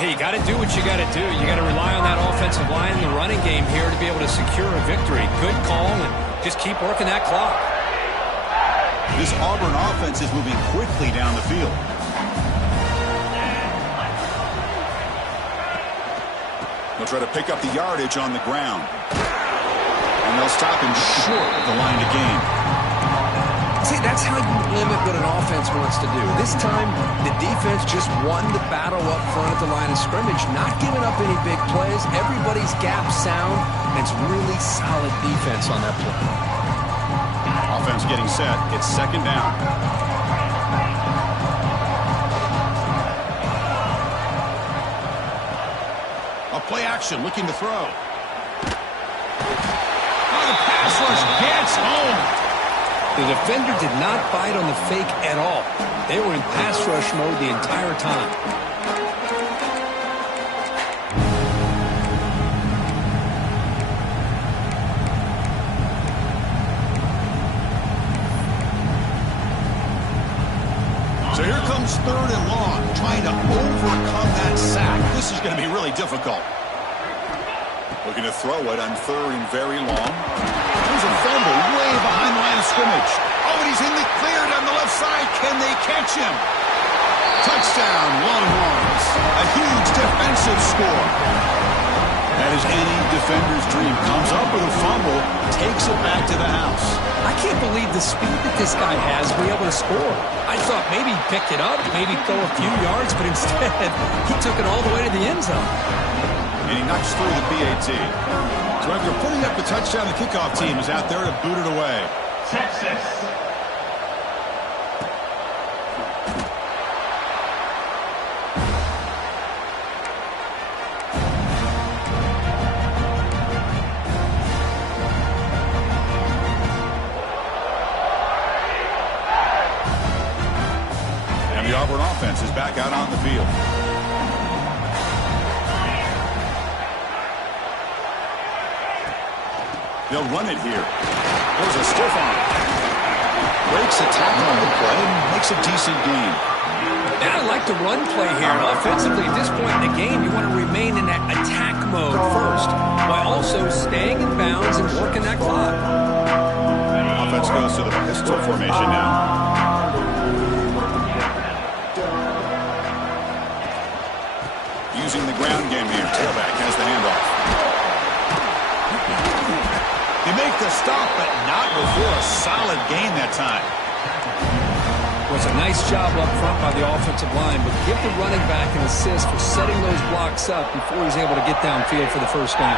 Hey, you got to do what you got to do. You got to rely on that offensive line in the running game here to be able to secure a victory. Good call, and just keep working that clock. This Auburn offense is moving quickly down the field. They'll try to pick up the yardage on the ground. And they'll stop him short of the line to gain. See, that's how you limit what an offense wants to do. This time, the defense just won the battle up front at the line of scrimmage, not giving up any big plays. Everybody's gap sound, and it's really solid defense on that play. Offense getting set. It's second down. A play action, looking to throw. Oh, the pass rush gets home. The defender did not bite on the fake at all. They were in pass rush mode the entire time. So here comes third and long, trying to overcome that sack. This is going to be really difficult. Looking to throw it on third and very long. There's a fumble way behind the line of scrimmage. Oh, and he's in the clear down the left side. Can they catch him? Touchdown, Longhorns. A huge defensive score. That is any defender's dream. Comes up with a fumble, takes it back to the house. I can't believe the speed that this guy has to be able to score. I thought maybe he'd pick it up, maybe throw a few yards, but instead he took it all the way to the end zone. And he knocks through the PAT. So after putting up the touchdown, the kickoff team is out there to boot it away. Texas. And the Auburn offense is back out on the field. They'll run it here. There's a stiff arm. Breaks a tackle on the play and makes a decent gain. And I like the run play here. Offensively, at this point in the game, you want to remain in that attack mode first, while also staying in bounds and working that clock. Offense goes to the pistol formation now. Using the ground game here. Tailback has the handoff. They make the stop, but not before a solid gain that time. Was a nice job up front by the offensive line, but give the running back an assist for setting those blocks up before he's able to get downfield for the first down.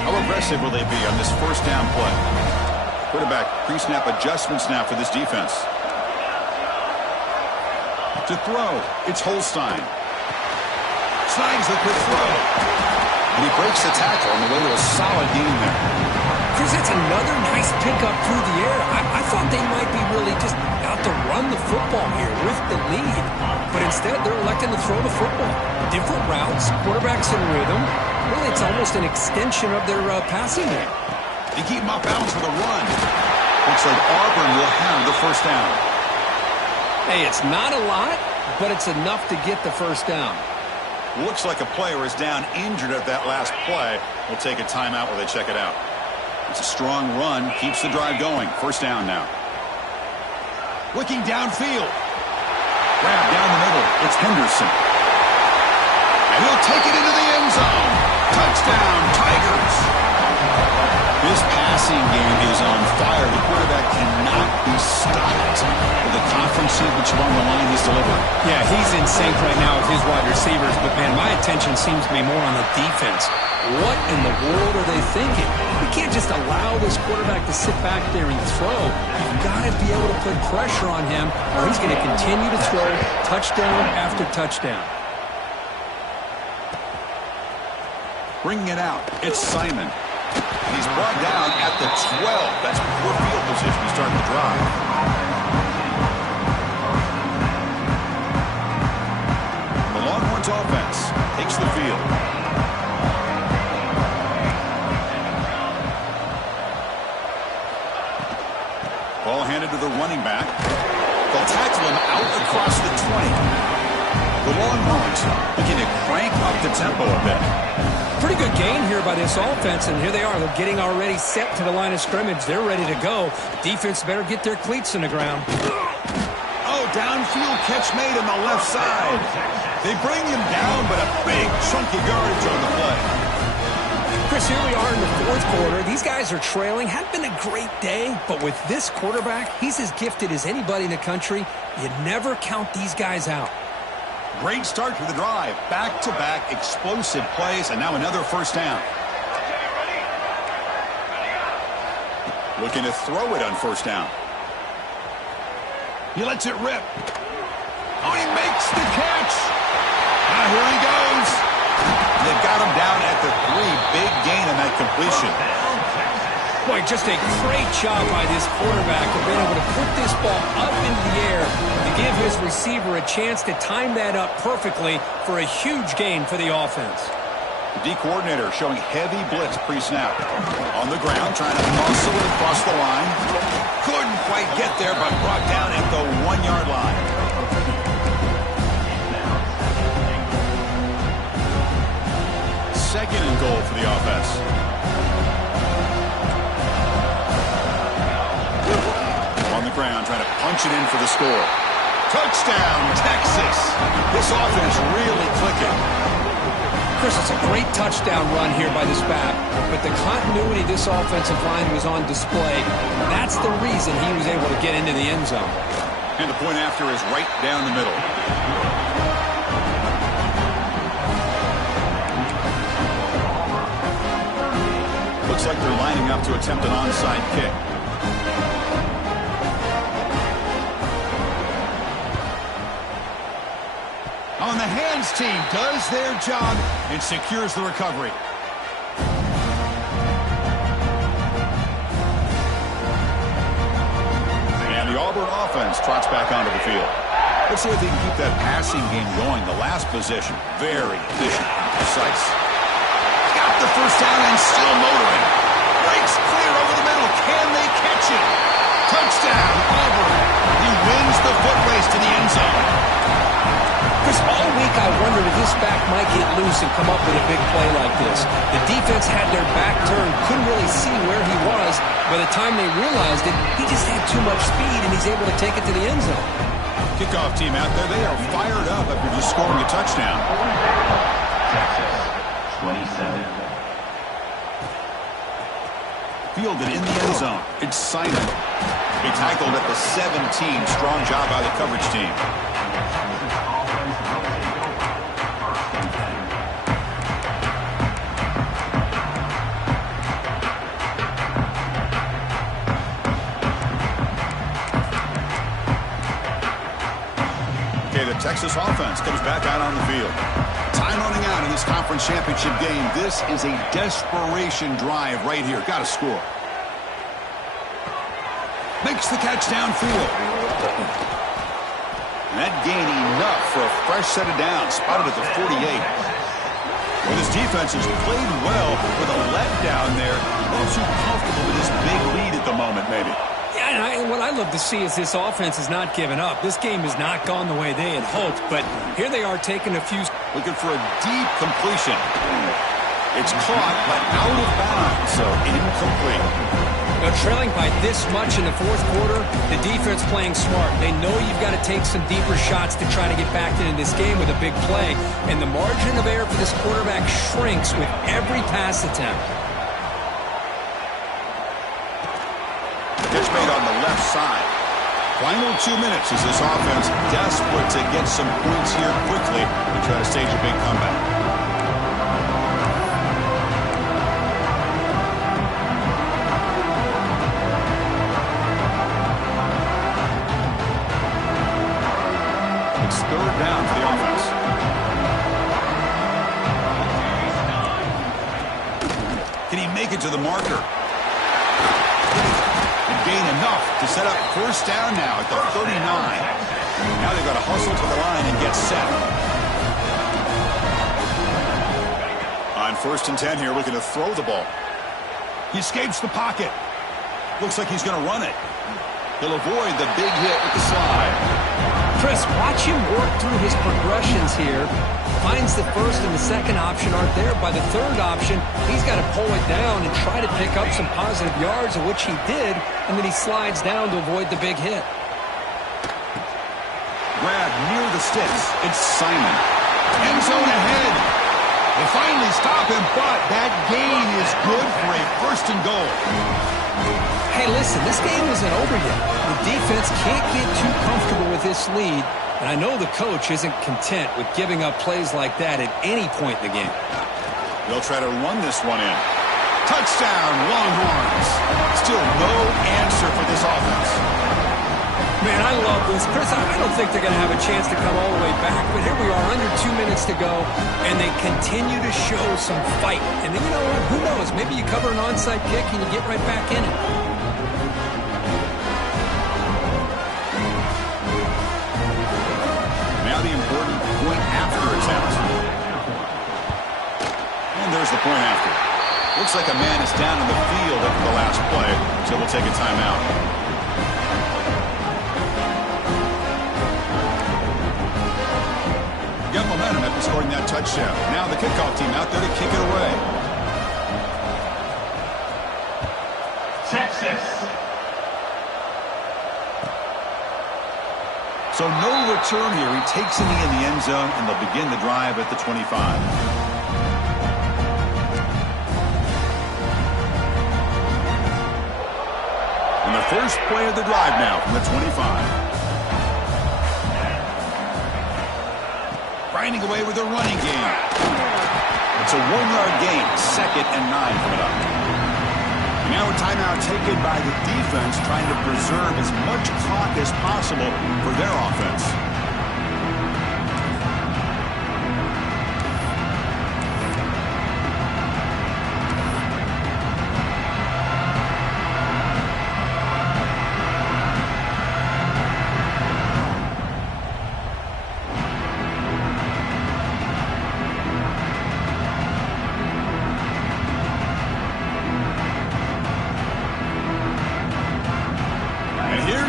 How aggressive will they be on this first down play? Quarterback pre-snap adjustments now for this defense. To throw, it's Holstein. Slides the quick throw. And he breaks the tackle on the way to a solid gain there. Chris, that's another nice pickup through the air. I thought they might be really just out to run the football here with the lead. But instead, they're electing to throw the football. Different routes, quarterbacks in rhythm. Really, it's almost an extension of their passing game. They keep him off balance with a run. Looks like Auburn will have the first down. Hey, it's not a lot, but it's enough to get the first down. Looks like a player is down injured at that last play. We'll take a timeout while they check it out. It's a strong run, keeps the drive going. First down now. Looking downfield. Grab down the middle. It's Henderson. And he'll take it into the end zone. Touchdown, Tigers. His passing game is on fire. The quarterback cannot be stopped. With the conference championship on the line, he's delivering. Yeah, he's in sync right now with his wide receivers, but, man, my attention seems to be more on the defense. What in the world are they thinking? We can't just allow this quarterback to sit back there and throw. You've got to be able to put pressure on him, or he's going to continue to throw touchdown after touchdown. Bringing it out, it's Simon. He's brought down at the 12. That's poor field position to start the drive. The Longhorns offense takes the field. Ball handed to the running back. They'll tackle him out across the 20. The Longhorns looking to crank up the tempo a bit. Pretty good gain here by this offense, and here they are. They're getting already set to the line of scrimmage. They're ready to go. Defense better get their cleats in the ground. Oh, downfield catch made on the left side. They bring him down, but a big chunk of yardage on the play. Chris, here we are in the fourth quarter. These guys are trailing. Hadn't been a great day, but with this quarterback, he's as gifted as anybody in the country. You never count these guys out. Great start to the drive. Back-to-back explosive plays, and now another first down. Looking to throw it on first down. He lets it rip. Oh, he makes the catch. Now here he goes. They've got him down at the 3. Big gain on that completion. Boy, just a great job by this quarterback of being able to put this ball up into the air to give his receiver a chance to time that up perfectly for a huge gain for the offense. The D coordinator showing heavy blitz pre-snap. On the ground, trying to muscle it across the line. Couldn't quite get there, but brought down at the 1-yard line. Second and goal for the offense. On the ground, trying to punch it in for the score. Touchdown, Texas. This offense really clicking. Chris, it's a great touchdown run here by this back, but the continuity of this offensive line was on display. That's the reason he was able to get into the end zone. And the point after is right down the middle. Looks like they're lining up to attempt an onside kick. On the hands team does their job and secures the recovery. And the Auburn offense trots back onto the field. Let's see if they can keep that passing game going. The last possession, very efficient and precise. Got the first down and still motoring. Breaks clear over the middle. Can they catch it? Touchdown, Auburn. He wins the foot race to the end zone. Chris, all week I wondered if this back might get loose and come up with a big play like this. The defense had their back turned, couldn't really see where he was. By the time they realized it, he just had too much speed, and he's able to take it to the end zone. Kickoff team out there, they are fired up after just scoring a touchdown. Texas, 27. Fielded in the end zone. It's Simon. He tackled at the 17. Strong job by the coverage team. Texas offense comes back out on the field. Time running out in this conference championship game. This is a desperation drive right here. Got to score. Makes the catch downfield. And that gain enough for a fresh set of downs. Spotted at the 48. Well, this defense has played well with a letdown there. Not too comfortable with this big lead at the moment, maybe. Yeah, and what I love to see is this offense has not given up. This game has not gone the way they had hoped, but here they are taking a few. Looking for a deep completion. It's caught, but out of bounds, so incomplete. Trailing by this much in the fourth quarter, the defense playing smart. They know you've got to take some deeper shots to try to get back into this game with a big play, and the margin of error for this quarterback shrinks with every pass attempt. Pitch made on the left side. Final 2 minutes as this offense desperate to get some points here quickly and try to stage a big comeback. It's third down for the offense. Can he make it to the marker? And gain enough to set up first down now at the 39. Now they've got to hustle to the line and get set. On 1st and 10 here, looking to throw the ball. He escapes the pocket. Looks like he's going to run it. He'll avoid the big hit with the slide. Chris, watch him work through his progressions here. Finds the first and the second option aren't there. By the third option, he's got to pull it down and try to pick up some positive yards, of which he did, and then he slides down to avoid the big hit. Grab near the sticks. It's Simon. End zone ahead. They finally stop him, but that gain is good for a 1st and goal. Hey, listen, this game isn't over yet. The defense can't get too comfortable with this lead, and I know the coach isn't content with giving up plays like that at any point in the game. They'll try to run this one in. Touchdown, Longhorns. Still no answer for this offense. Man, I love this. Chris, I don't think they're going to have a chance to come all the way back, but here we are, under 2 minutes to go, and they continue to show some fight. And then, you know what? Who knows? Maybe you cover an onside kick and you get right back in it. Now the important point after attempt. And there's the point after. Looks like a man is down in the field after the last play, so we'll take a timeout. Got momentum after scoring that touchdown. Now the kickoff team out there to kick it away. Texas. So no return here. He takes it in the end zone, and they'll begin the drive at the 25. And the first play of the drive now from the 25. Grinding away with a running game. It's a 1-yard gain. 2nd and 9 coming up. Now a timeout taken by the defense, trying to preserve as much clock as possible for their offense.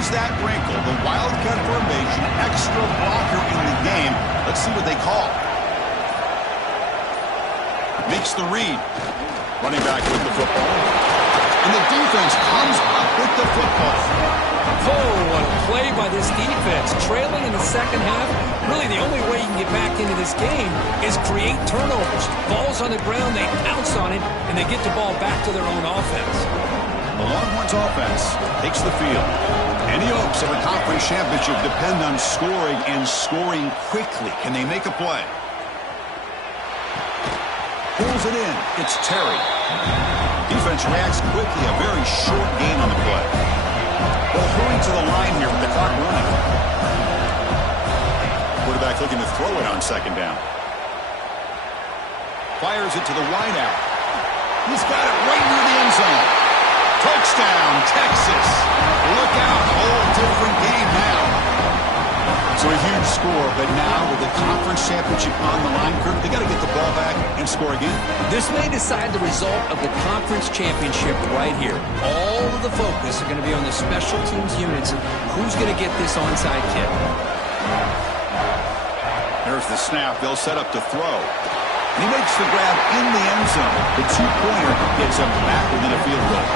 That wrinkle, the Wildcat formation, extra blocker in the game. Let's see what they call. Makes the read. Running back with the football. And the defense comes up with the football. Oh, what a play by this defense. Trailing in the second half, really the only way you can get back into this game is create turnovers. Ball's on the ground, they pounce on it, and they get the ball back to their own offense. The Longhorns offense takes the field. Any hopes of a conference championship depend on scoring and scoring quickly. Can they make a play? Pulls it in. It's Terry. Defense reacts quickly. A very short gain on the play. They'll hurry to the line here with the clock running. Quarterback looking to throw it on 2nd down. Fires it to the wideout. He's got it right near the end zone. Touchdown, Texas. Look out, a whole different game now. So a huge score, but now with the conference championship on the line, Kirk, they got to get the ball back and score again. This may decide the result of the conference championship right here. All of the focus are going to be on the special teams units and who's going to get this onside kick. There's the snap. They'll set up to throw. He makes the grab in the end zone. The 2-pointer gets him back within a field goal.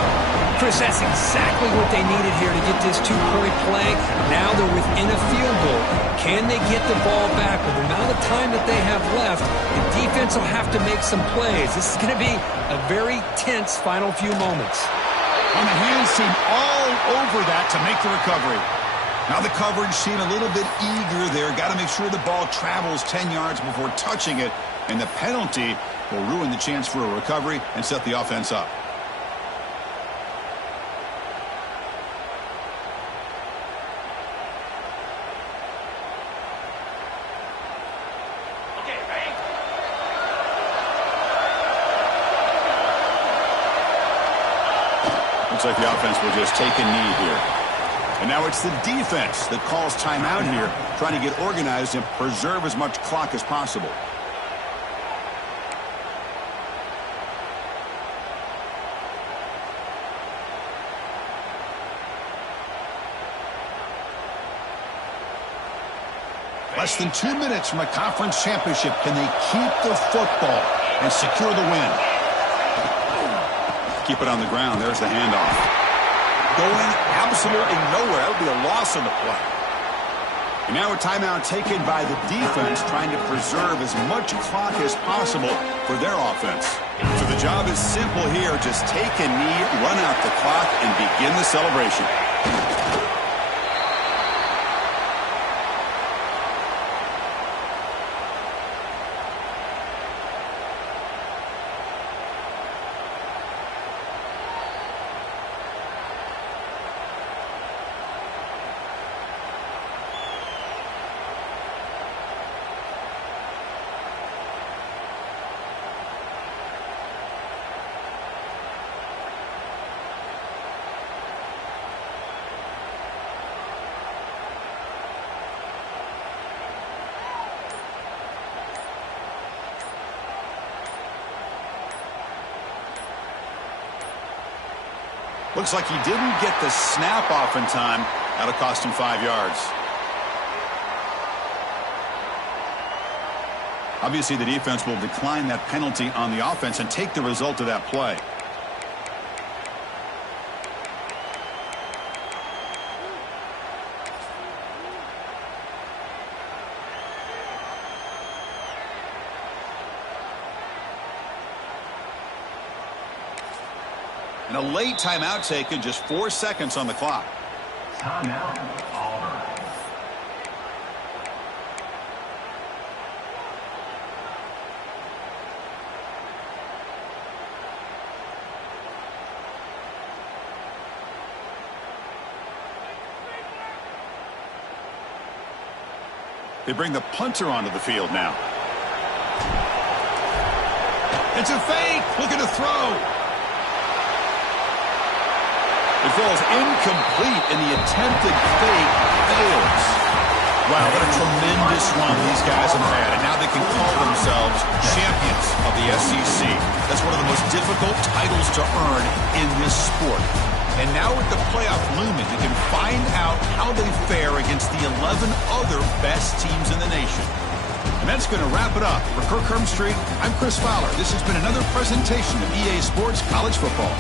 Chris, that's exactly what they needed here to get this two-point play. Now they're within a field goal. Can they get the ball back? With the amount of time that they have left, the defense will have to make some plays. This is going to be a very tense final few moments. And the hands seem all over that to make the recovery. Now the coverage seemed a little bit eager there. Got to make sure the ball travels 10 yards before touching it. And the penalty will ruin the chance for a recovery and set the offense up. Looks like the offense will just take a knee here. And now it's the defense that calls timeout here, trying to get organized and preserve as much clock as possible. Less than 2 minutes from a conference championship. Can they keep the football and secure the win? Keep it on the ground. There's the handoff. Going absolutely nowhere. That would be a loss on the play. And now a timeout taken by the defense, trying to preserve as much clock as possible for their offense. So the job is simple here. Just take a knee, run out the clock, and begin the celebration. Looks like he didn't get the snap off in time. That'll cost him 5 yards. Obviously, the defense will decline that penalty on the offense and take the result of that play. And a late timeout taken, just 4 seconds on the clock. Timeout, Auburn. They bring the punter onto the field now. It's a fake. Looking to throw. It falls incomplete, and the attempted fake fails. Wow, what a tremendous run these guys have had, and now they can call themselves champions of the SEC. That's one of the most difficult titles to earn in this sport. And now with the playoff looming, they can find out how they fare against the 11 other best teams in the nation. And that's going to wrap it up. For Kirk Hermstreet, I'm Chris Fowler. This has been another presentation of EA Sports College Football.